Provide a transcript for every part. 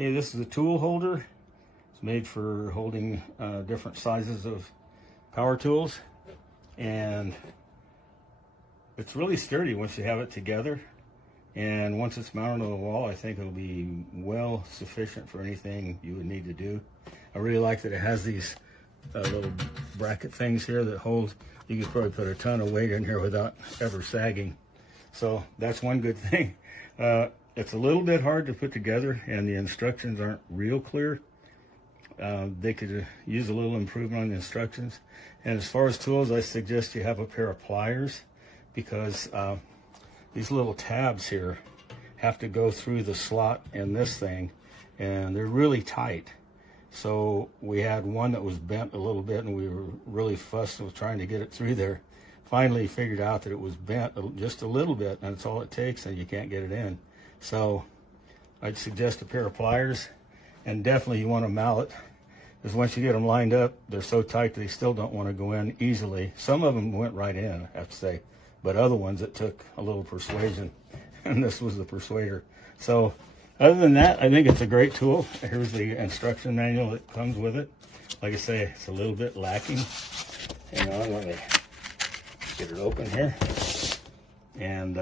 Hey, this is a tool holder. It's made for holding different sizes of power tools, and it's really sturdy once you have it together. And once it's mounted on the wall, I think it'll be well sufficient for anything you would need to do. I really like that it has these little bracket things here that hold. You could probably put a ton of weight in here without ever sagging. So that's one good thing. It's a little bit hard to put together, and the instructions aren't real clear. They could use a little improvement on the instructions. And as far as tools, I suggest you have a pair of pliers, because these little tabs here have to go through the slot in this thing, and they're really tight. So we had one that was bent a little bit, and we were really fussed with trying to get it through there. Finally figured out that it was bent just a little bit, and that's all it takes, and you can't get it in. So I'd suggest a pair of pliers, and definitely you want a mallet, because once you get them lined up, they're so tight they still don't want to go in easily. Some of them went right in, I have to say, but other ones it took a little persuasion, and this was the persuader. So other than that, I think it's a great tool. Here's the instruction manual that comes with it. Like I say, it's a little bit lacking. Hang on, let me get it open here. And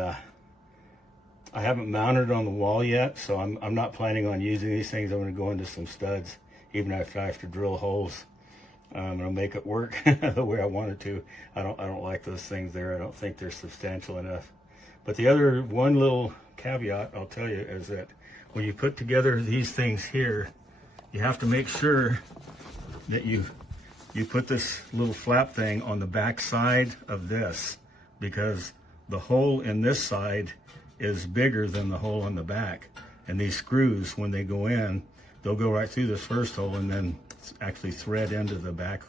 I haven't mounted it on the wall yet, so I'm not planning on using these things. I'm going to go into some studs, even after I have to drill holes. I'm going to make it work the way I want it to. I don't like those things there. I don't think they're substantial enough. But the other one little caveat I'll tell you is that when you put together these things here, you have to make sure that you put this little flap thing on the back side of this, because the hole in this side is bigger than the hole on the back. And these screws, when they go in, they'll go right through this first hole and then actually thread into the back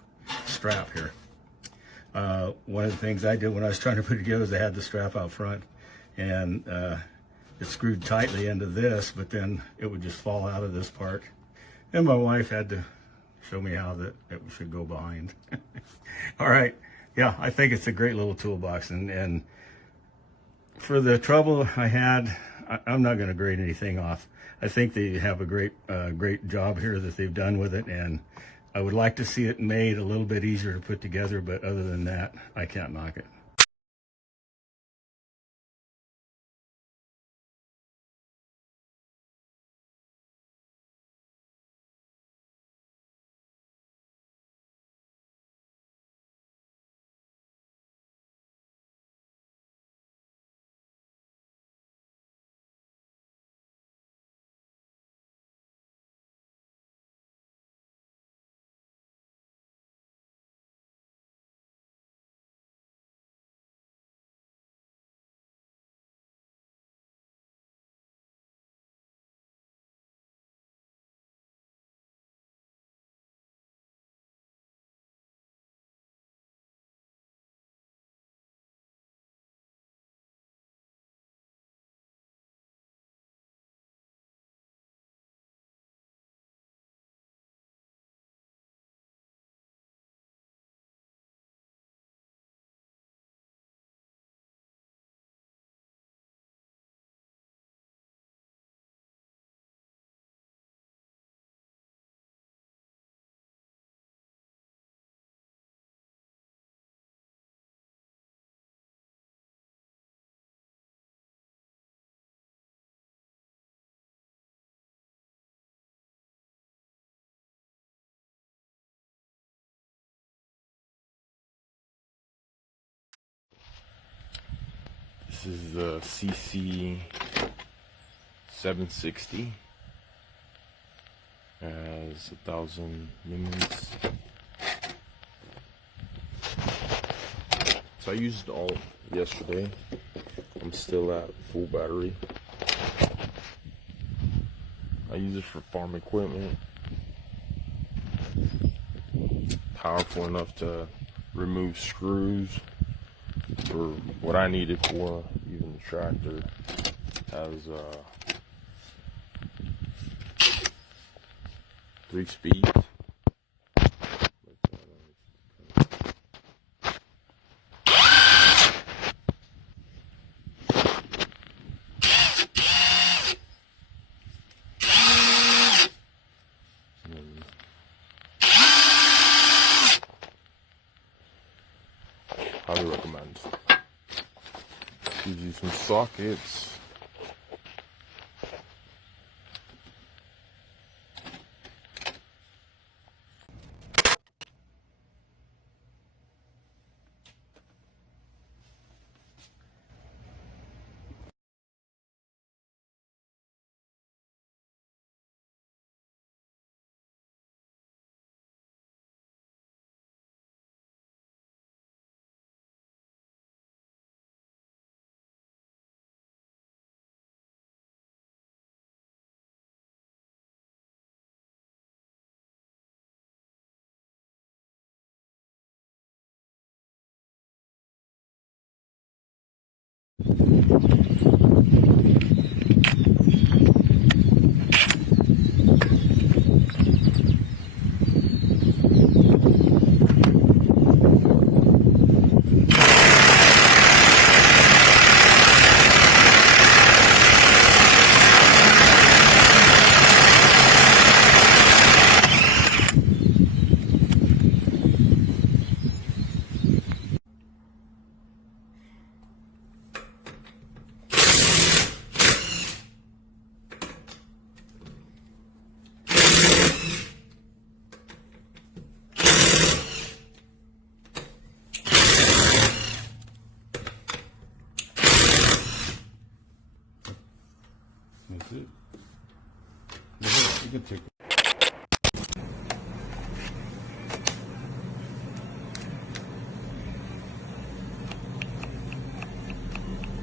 strap here. One of the things I did when I was trying to put it together is I had the strap out front, and it screwed tightly into this, but then it would just fall out of this part. And my wife had to show me how that it should go behind. All right, yeah, I think it's a great little toolbox, and for the trouble I had, I'm not going to grade anything off. I think they have a great job here that they've done with it, and I would like to see it made a little bit easier to put together, but other than that, I can't knock it. This is the Seesii 760. Has 1000 lumens. So I used it all yesterday. I'm still at full battery. I use it for farm equipment. Powerful enough to remove screws for what I need it for. Even the tractor has 3 speeds. highly recommend. Gives you some sockets. That's it. You can take